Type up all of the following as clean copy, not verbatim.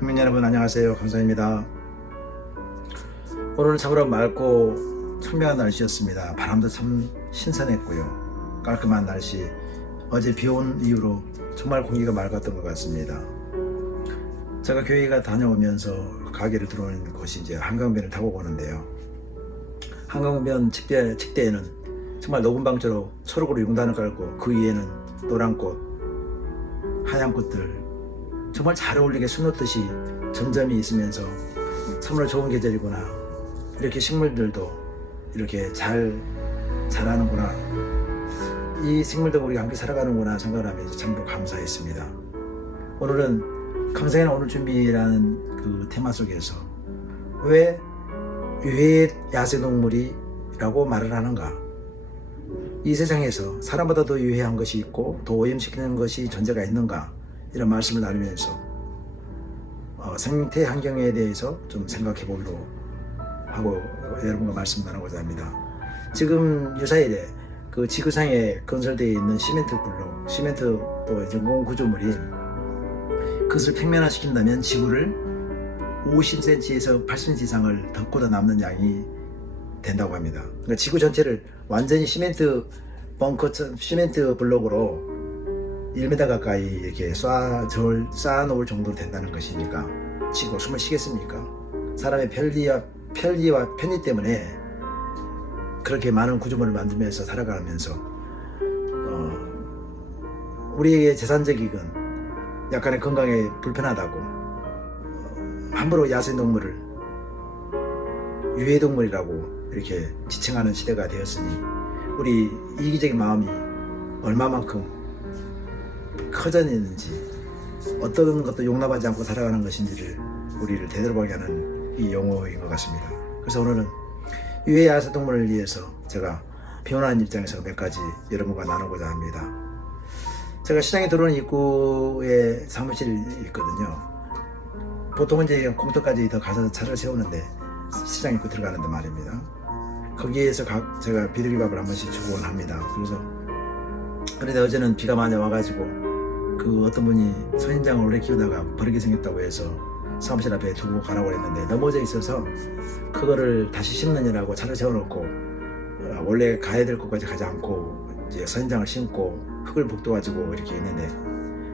국민 여러분 안녕하세요. 감사입니다. 오늘은 참으로 맑고 청명한 날씨였습니다. 바람도 참 신선했고요. 깔끔한 날씨. 어제 비 온 이후로 정말 공기가 맑았던 것 같습니다. 제가 교회가 다녀오면서 가게를 들어오는 곳이 이제 한강변을 타고 오는데요. 한강변 직대에는 정말 녹은 방처로 초록으로 융단을 깔고 그 위에는 노란 꽃, 하얀 꽃들 정말 잘 어울리게 수놓듯이 점점이 있으면서 참으로 좋은 계절이구나. 이렇게 식물들도 이렇게 잘 자라는구나. 이 식물도 우리가 함께 살아가는구나 생각을 하면서 참으로 감사했습니다. 오늘은 감사의 오늘 준비라는 그 테마 속에서 왜 유해 야생동물이라고 말을 하는가? 이 세상에서 사람보다 더 유해한 것이 있고 더 오염시키는 것이 존재가 있는가? 이런 말씀을 나누면서 생태 환경에 대해서 좀 생각해 보기로 하고 여러분과 말씀 나누고자 합니다. 지금 유사일에 그 지구상에 건설되어 있는 시멘트 블록, 시멘트 또 인공 구조물이 그것을 평면화시킨다면 지구를 50cm에서 80cm 이상을 덮고도 남는 양이 된다고 합니다. 그러니까 지구 전체를 완전히 시멘트 시멘트 블록으로 1m 가까이 이렇게 쌓아놓을 정도로 된다는 것이니까 지구가 숨을 쉬겠습니까? 사람의 편리 때문에 그렇게 많은 구조물을 만들면서 살아가면서 우리의 재산적이건 약간의 건강에 불편하다고 함부로 야생동물을 유해동물이라고 이렇게 지칭하는 시대가 되었으니 우리 이기적인 마음이 얼마만큼 커져있는지 어떤 것도 용납하지 않고 살아가는 것인지를 우리를 되돌아보게 하는 이 용어인 것 같습니다. 그래서 오늘은 유해 야생동물을 위해서 제가 변호하는 입장에서 몇 가지 여러분과 나누고자 합니다. 제가 시장에 들어오는 입구에 사무실이 있거든요. 보통은 이제 공터까지 더 가서 차를 세우는데 시장 입구 들어가는데 말입니다. 거기에서 제가 비둘기밥을 한 번씩 주곤 합니다. 그런데 어제는 비가 많이 와가지고 그 어떤 분이 선인장을 오래 키우다가 버리게 생겼다고 해서 사무실 앞에 두고 가라고 했는데 넘어져 있어서 그거를 다시 심느냐라고 차를 세워놓고 원래 가야 될 곳까지 가지 않고 이제 선인장을 심고 흙을 볶아가지고 이렇게 있는데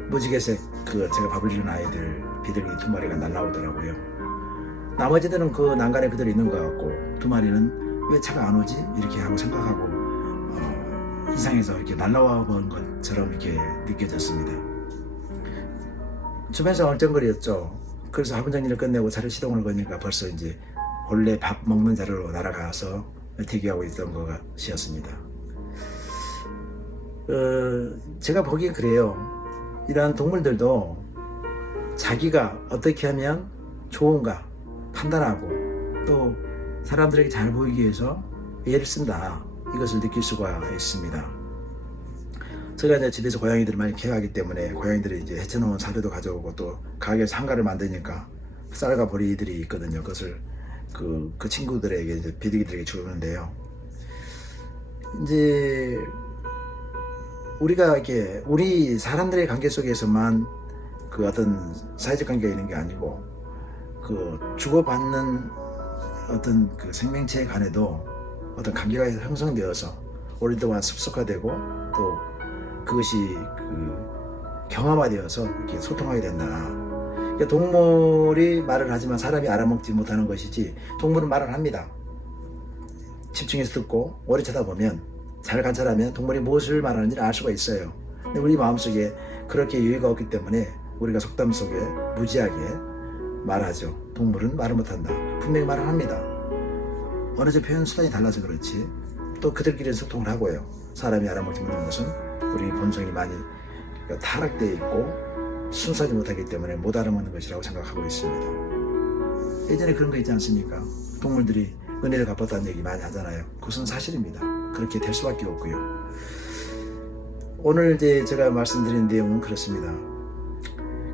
무지개색 제가 밥을 주는 아이들 비둘기 2마리가 날라오더라고요. 나머지들은 그 난간에 그대로 있는 것 같고 2마리는 왜 차가 안 오지? 이렇게 하고 생각하고 이상해서 이렇게 날라와 본 것처럼 이렇게 느껴졌습니다. 주변에서 얼쩡거렸죠. 그래서 화분 정리를 끝내고 차를 시동을 거니까 벌써 이제 원래 밥 먹는 자리로 날아가서 대기하고 있던 것이었습니다. 제가 보기엔 그래요. 이러한 동물들도 자기가 어떻게 하면 좋은가 판단하고 또 사람들에게 잘 보이기 위해서 애를 쓴다. 이것을 느낄 수가 있습니다. 제가 이제 집에서 고양이들을 많이 케어하기 때문에 고양이들이 이제 해쳐놓은 사료도 가져오고 또 가게에서 한가를 만드니까 쌀과 보리들이 있거든요. 그것을 그 친구들에게 이제 비둘기들에게 주는데요. 이제 우리가 이렇게 우리 사람들의 관계 속에서만 그 어떤 사회적 관계가 있는 게 아니고 그 주고받는 어떤 그 생명체 간에도 어떤 관계가 형성되어서 오랫동안 습속화되고 또 그것이 경험화되어서 이렇게 소통하게 된다. 그러니까 동물이 말을 하지만 사람이 알아먹지 못하는 것이지 동물은 말을 합니다. 집중해서 듣고 오래 쳐다보면 잘 관찰하면 동물이 무엇을 말하는지를 알 수가 있어요. 근데 우리 마음속에 그렇게 여유가 없기 때문에 우리가 속담 속에 무지하게 말하죠. 동물은 말을 못한다. 분명히 말을 합니다. 어느 정도 표현 수단이 달라서 그렇지 또 그들끼리 소통을 하고요. 사람이 알아먹지 못하는 것은 우리 본성이 많이 타락되어 있고 순수하지 못하기 때문에 못 알아먹는 것이라고 생각하고 있습니다. 예전에 그런 거 있지 않습니까? 동물들이 은혜를 갚았다는 얘기 많이 하잖아요. 그것은 사실입니다. 그렇게 될 수밖에 없고요. 오늘 이제 제가 말씀드린 내용은 그렇습니다.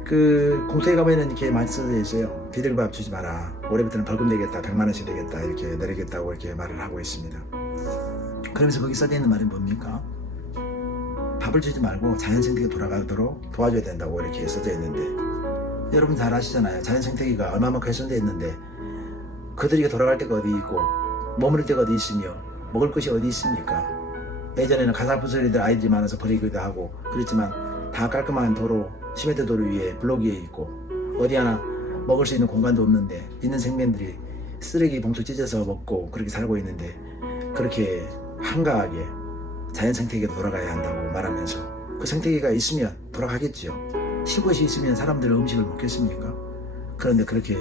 그 공터에 가면은 이렇게 많이 써져 있어요. 비둘기밥 주지 마라. 올해부터는 벌금 내겠다. 100만 원씩 내겠다. 이렇게 내리겠다고 이렇게 말을 하고 있습니다. 그러면서 거기 써져 있는 말은 뭡니까? 밥을 주지 말고 자연생태계 돌아가도록 도와줘야 된다고 이렇게 써져 있는데 여러분 잘 아시잖아요. 자연 생태계가 얼마만큼 훼손되어 있는데 그들이 돌아갈 데가 어디 있고 머무를 데가 어디 있으며 먹을 것이 어디 있습니까? 예전에는 가사부스러기들 아이들이 많아서 버리기도 하고 그랬지만 다 깔끔한 도로, 시멘트 도로 위에 블록 위에 있고 어디 하나 먹을 수 있는 공간도 없는데 있는 생명들이 쓰레기 봉투 찢어서 먹고 그렇게 살고 있는데 그렇게 한가하게 자연 생태계로 돌아가야 한다고 말하면서 그 생태계가 있으면 돌아가겠지요. 쉴 곳이 있으면 사람들은 음식을 먹겠습니까? 그런데 그렇게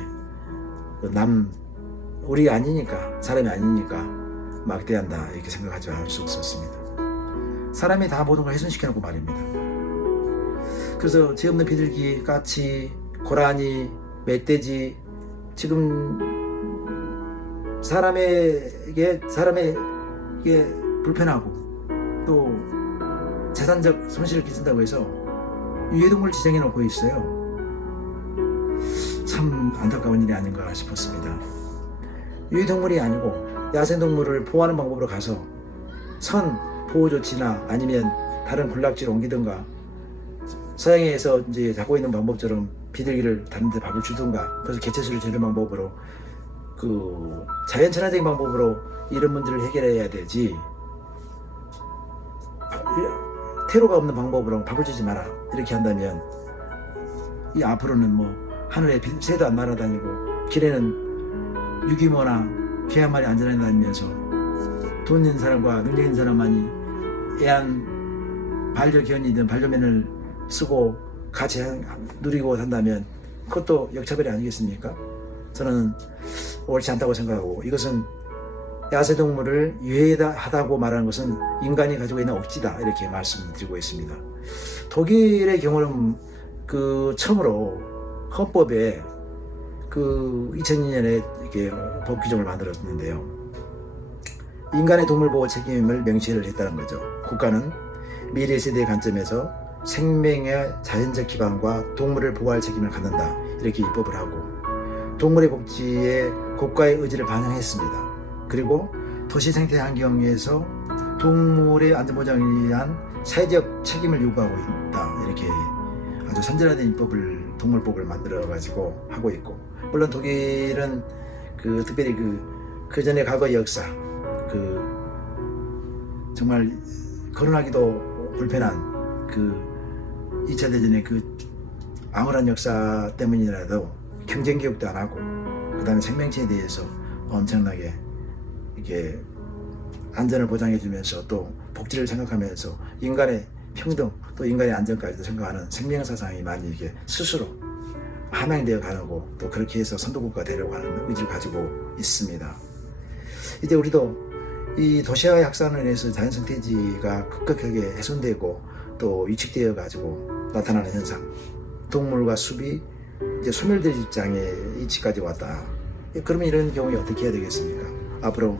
우리가 아니니까, 사람이 아니니까 막대한다 이렇게 생각하지 않을 수 없었습니다. 사람이 다 모든 걸 훼손시켜놓고 말입니다. 그래서 죄 없는 비둘기, 까치, 고라니, 멧돼지 지금 사람에게 불편하고 또 재산적 손실을 끼친다고 해서 유해동물 지정해 놓고 있어요. 참 안타까운 일이 아닌가 싶었습니다. 유해동물이 아니고 야생동물을 보호하는 방법으로 가서 선 보호조치나 아니면 다른 군락지로 옮기든가 서양에서 이제 갖고 있는 방법처럼 비둘기를 다른 데 밥을 주든가 그래서 개체수를 줄이는 방법으로 그 자연친화적인 방법으로 이런 문제를 해결해야 되지 테러가 없는 방법으로 밥을 주지 마라 이렇게 한다면 이 앞으로는 뭐 하늘에 새도 안 날아다니고 길에는 유기모나 개 한 마리 안전하게 다니면서 돈 있는 사람과 능력 있는 사람만이 애완 반려견이든 반려견을 쓰고 같이 누리고 산다면 그것도 역차별이 아니겠습니까? 저는 옳지 않다고 생각하고 이것은 야생동물을 유해하다고 말하는 것은 인간이 가지고 있는 억지다 이렇게 말씀드리고 있습니다. 독일의 경우는 그 처음으로 헌법에 그 2002년에 이렇게 법 규정을 만들었는데요. 인간의 동물 보호 책임을 명시를 했다는 거죠. 국가는 미래 세대의 관점에서 생명의 자연적 기반과 동물을 보호할 책임을 갖는다 이렇게 입법을 하고 동물의 복지에 국가의 의지를 반영했습니다. 그리고 도시 생태 환경에서 동물의 안전보장에 대한 사회적 책임을 요구하고 있다 이렇게 아주 선진화된 입법을 동물법을 만들어 가지고 하고 있고 물론 독일은 그 특별히 그 전에 과거 역사 그 정말 거론하기도 불편한 그 2차 대전의 그 암울한 역사 때문이라도 경쟁 교육도 안 하고 그 다음에 생명체에 대해서 엄청나게 이렇게 안전을 보장해 주면서 또 복지를 생각하면서 인간의 평등 또 인간의 안전까지도 생각하는 생명사상이 많이 이게 스스로 함양되어 가고 또 그렇게 해서 선도국가 되려고 하는 의지를 가지고 있습니다. 이제 우리도 이 도시화의 확산으로 인해서 자연생태지가 급격하게 훼손되고 또 위축되어 가지고 나타나는 현상 동물과 숲이 이제 소멸될 입장에 이치까지 왔다. 그러면 이런 경우에 어떻게 해야 되겠습니까? 앞으로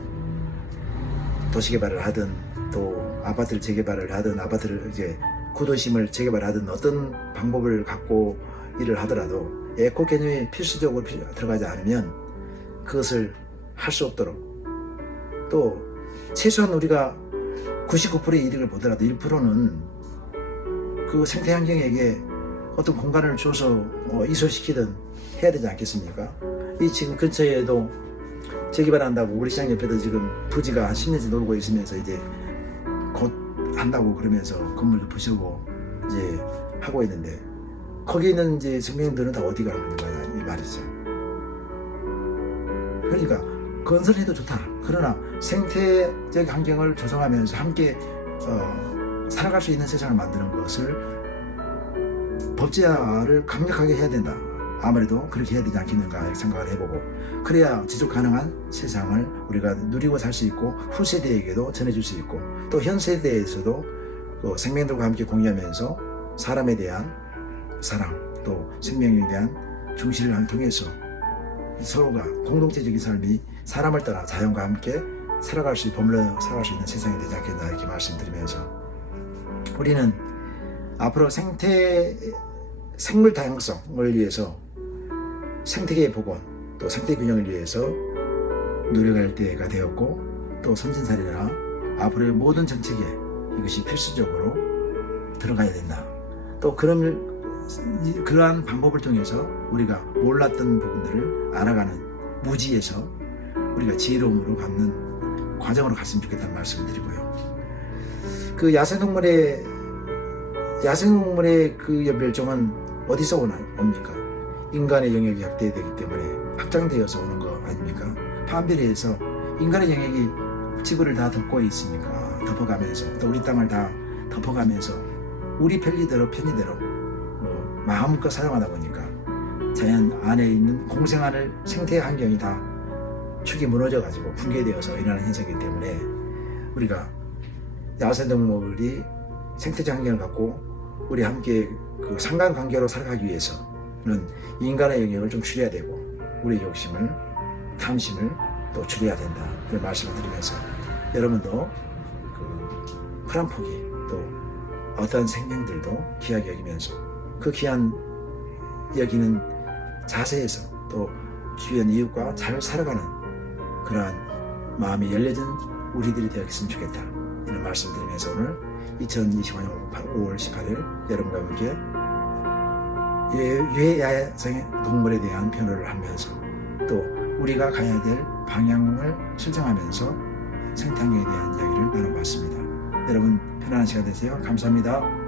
도시개발을 하든 또 아파트를 재개발을 하든 아파트를 이제 구도심을 재개발하든 어떤 방법을 갖고 일을 하더라도 에코 개념이 필수적으로 들어가지 않으면 그것을 할 수 없도록 또 최소한 우리가 99%의 이득을 보더라도 1%는 그 생태 환경에게 어떤 공간을 줘서 이소시키든 해야 되지 않겠습니까? 이 지금 근처에도 재개발한다고 우리 시장 옆에도 지금 부지가 한 10년째 놀고 있으면서 이제 곧 한다고 그러면서 건물도 부수고 이제 하고 있는데 거기 있는 이제 생명들은 다 어디 가는 거야 이 말이죠. 그러니까 건설해도 좋다. 그러나 생태적 환경을 조성하면서 함께 살아갈 수 있는 세상을 만드는 것을 법제화를 강력하게 해야 된다. 아무래도 그렇게 해야 되지 않겠는가 생각을 해보고 그래야 지속 가능한 세상을 우리가 누리고 살 수 있고 후세대에게도 전해줄 수 있고 또 현 세대에서도 생명들과 함께 공유하면서 사람에 대한 사랑 또 생명에 대한 중시를 통해서 서로가 공동체적인 삶이 사람을 따라 자연과 함께 살아갈 수 버물러 살아갈 수 있는 세상이 되지 않겠나 이렇게 말씀드리면서 우리는 앞으로 생물 다양성을 위해서 생태계 복원 또 생태 균형을 위해서 노력할 때가 되었고 또 선진사례나 앞으로의 모든 정책에 이것이 필수적으로 들어가야 된다. 또 그런 그러한 방법을 통해서 우리가 몰랐던 부분들을 알아가는 무지에서 우리가 지혜로움으로 갖는 과정으로 갔으면 좋겠다는 말씀을 드리고요. 그 야생동물의 그 멸종은 어디서 옵니까? 인간의 영역이 확대되기 때문에 확장되어서 오는 거 아닙니까? 판별에서 인간의 영역이 지구를 다 덮고 있으니까 덮어가면서 또 우리 땅을 다 덮어가면서 우리 편리대로 마음껏 사용하다 보니까 자연 안에 있는 공생하는 생태 환경이 다 축이 무너져가지고 붕괴되어서 일어나는 현상이기 때문에 우리가 야생동물이 생태적 환경을 갖고 우리 함께 그 상관관계로 살아가기 위해서는 인간의 영역을 좀 줄여야 되고 우리 욕심을 탐심을 또 줄여야 된다 그런 말씀을 드리면서 여러분도 그 큰 포기 또 어떤 생명들도 귀하게 여기면서 그 귀한 여기는 자세에서 또 주변 이웃과 잘 살아가는 그러한 마음이 열려진 우리들이 되었으면 좋겠다 이런 말씀 드리면서 오늘 2025년 5월 18일 여러분과 함께 유해야생 동물에 대한 변호를 하면서 또 우리가 가야 될 방향을 설정하면서 생태환경에 대한 이야기를 나눠봤습니다. 여러분 편안한 시간 되세요. 감사합니다.